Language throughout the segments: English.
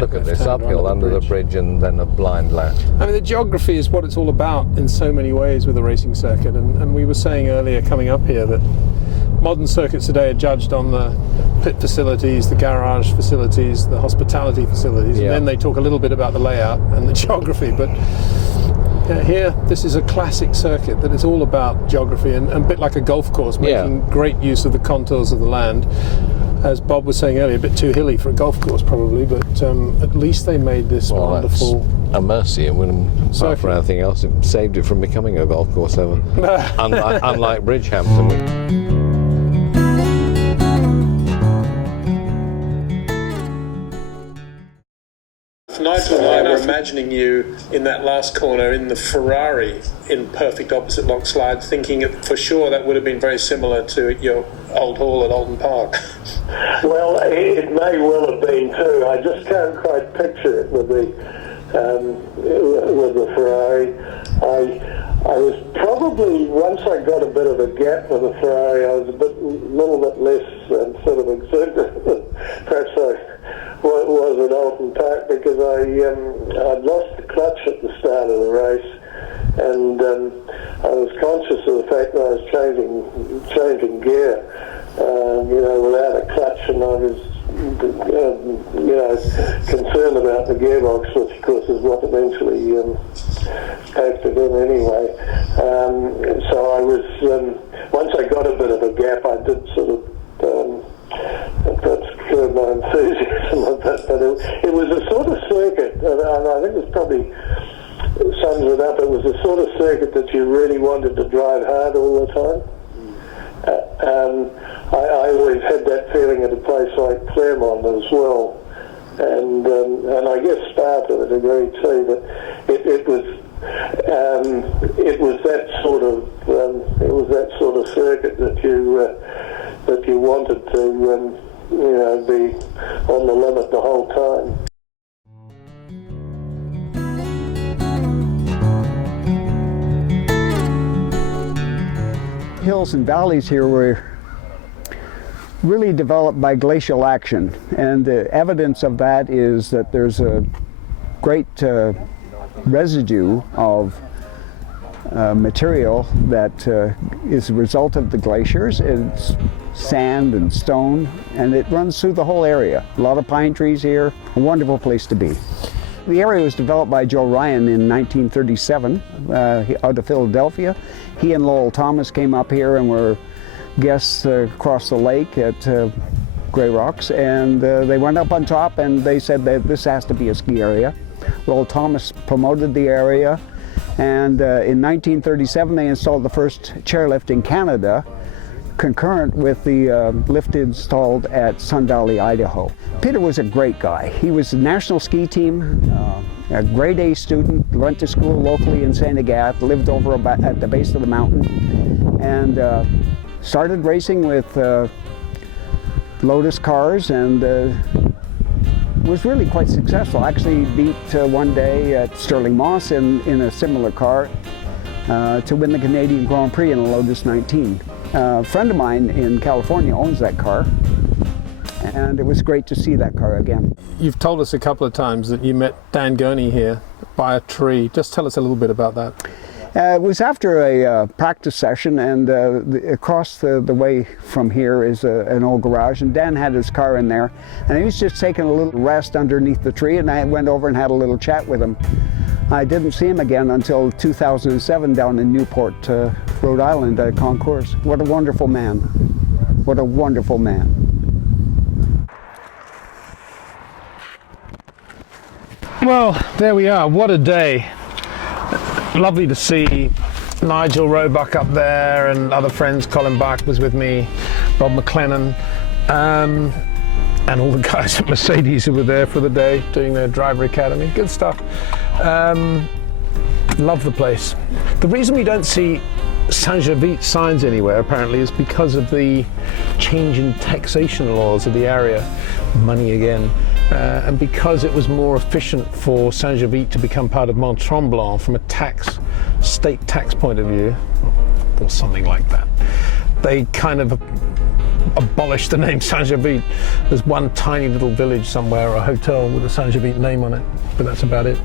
Look at this uphill under the bridge and then a blind left. I mean, the geography is what it's all about in so many ways with the racing circuit. And we were saying earlier coming up here that modern circuits today are judged on the pit facilities, the garage facilities, the hospitality facilities, and then they talk a little bit about the layout and the geography. But here, this is a classic circuit that is all about geography and a bit like a golf course, making great use of the contours of the land. As Bob was saying earlier, a bit too hilly for a golf course probably, but at least they made this wonderful... That's a mercy. It wouldn't, apart from anything else, it saved it from becoming a golf course, unlike Bridgehampton. Nigel and I are imagining you in that last corner in the Ferrari in perfect opposite lock slide, thinking for sure that would have been very similar to your old hall at Alton Park. Well, it may well have been too. I just can't quite picture it with the Ferrari. I was probably, once I got a bit of a gap with the Ferrari, I was a little bit less sort of exuberant than perhaps I was at Alton Park, because I'd lost the clutch at the start of the race, and I was conscious of the fact that I was changing gear, without a clutch, and I was concerned about the gearbox, which of course is what eventually acted in anyway. So I was, once I got a bit of a gap, I did sort of perhaps curb my enthusiasm a bit, but it was a sort of circuit, and I think it probably sums it up. It was a sort of circuit that you really wanted to drive hard all the time. I always had that feeling at a place like Claremont as well, and I guess Spa to a degree too. But it was that sort of circuit that you wanted to be on the limit the whole time. Hills and valleys here were really developed by glacial action, and the evidence of that is that there's a great residue of material that is a result of the glaciers. It's sand and stone, and it runs through the whole area. A lot of pine trees here, a wonderful place to be. The area was developed by Joe Ryan in 1937 out of Philadelphia. He and Lowell Thomas came up here and were guests across the lake at Grey Rocks, and they went up on top and they said that this has to be a ski area. Lowell Thomas promoted the area, and in 1937 they installed the first chairlift in Canada, concurrent with the lift installed at Sun Valley, Idaho. Peter was a great guy. He was a national ski team, a grade A student, went to school locally in St. Agathe, lived over at the base of the mountain, and started racing with Lotus cars, and was really quite successful. Actually beat one day at Stirling Moss in a similar car to win the Canadian Grand Prix in a Lotus 19. A friend of mine in California owns that car, and it was great to see that car again. You've told us a couple of times that you met Dan Gurney here by a tree. Just tell us a little bit about that. It was after a practice session, and across the way from here is an old garage, and Dan had his car in there, and he was just taking a little rest underneath the tree, and I went over and had a little chat with him. I didn't see him again until 2007 down in Newport, Rhode Island at a concourse. What a wonderful man. What a wonderful man. Well, there we are. What a day. Lovely to see Nigel Roebuck up there and other friends. Colin Bach was with me, Rob McLennan, and all the guys at Mercedes who were there for the day doing their driver academy. Good stuff. Love the place. The reason we don't see Saint-Jovite signs anywhere apparently is because of the change in taxation laws of the area. Money again. And because it was more efficient for Saint-Jovite to become part of Mont Tremblant from a state tax point of view, or something like that, they kind of abolished the name Saint-Jovite. There's one tiny little village somewhere, a hotel with a Saint-Jovite name on it, but that's about it.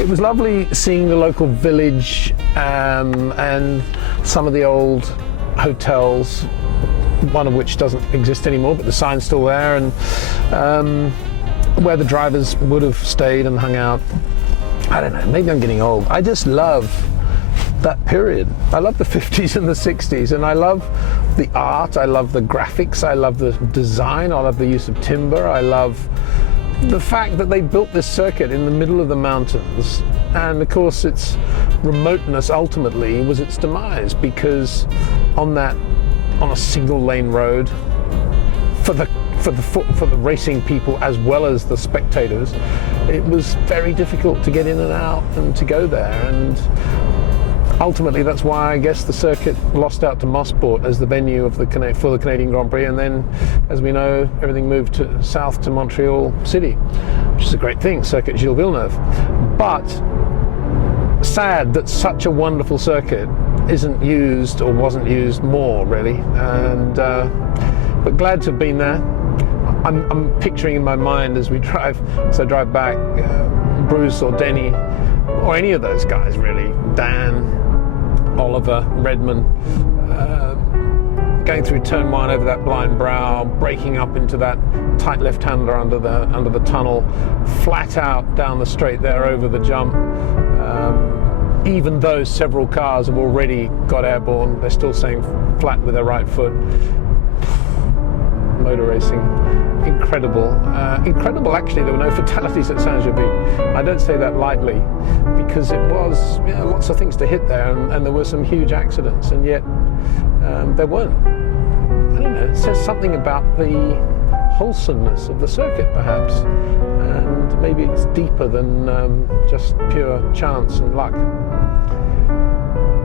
It was lovely seeing the local village and some of the old hotels, one of which doesn't exist anymore, but the sign's still there, and where the drivers would have stayed and hung out. I don't know, maybe I'm getting old. I just love that period. I love the 50s and the 60s, and I love the art, I love the graphics, I love the design, I love the use of timber, I love the fact that they built this circuit in the middle of the mountains, and of course its remoteness ultimately was its demise, because on a single lane road for the racing people as well as the spectators, it was very difficult to get in and out and to go there, and ultimately that's why I guess the circuit lost out to Mosport as the venue of for the Canadian Grand Prix, and then, as we know, everything moved south to Montreal City, which is a great thing, Circuit Gilles Villeneuve. But sad that such a wonderful circuit isn't used or wasn't used more, really, and but glad to have been there. I'm picturing in my mind as I drive back, Bruce or Denny or any of those guys really, Dan, Oliver, Redman, going through turn 1 over that blind brow, breaking up into that tight left-hander under the tunnel, flat out down the straight there over the jump. Even though several cars have already got airborne, they're still saying flat with their right foot. Motor racing, incredible. Incredible actually, there were no fatalities at Saint-Jovite. I don't say that lightly, because it was lots of things to hit there, and there were some huge accidents, and yet there weren't. I don't know, it says something about the wholesomeness of the circuit perhaps, and maybe it's deeper than just pure chance and luck.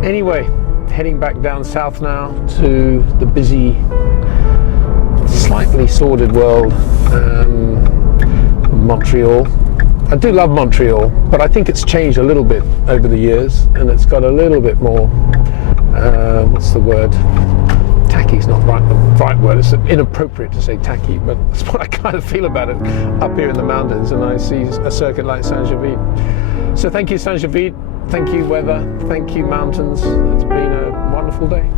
Anyway, heading back down south now to the busy, slightly sordid world of Montreal. I do love Montreal, but I think it's changed a little bit over the years, and it's got a little bit more, what's the word? Tacky is not the right word. It's inappropriate to say tacky, but that's what I kind of feel about it up here in the mountains, and I see a circuit like Saint-Jovite. So thank you, Saint-Jovite. Thank you, weather. Thank you, mountains. It's been a wonderful day.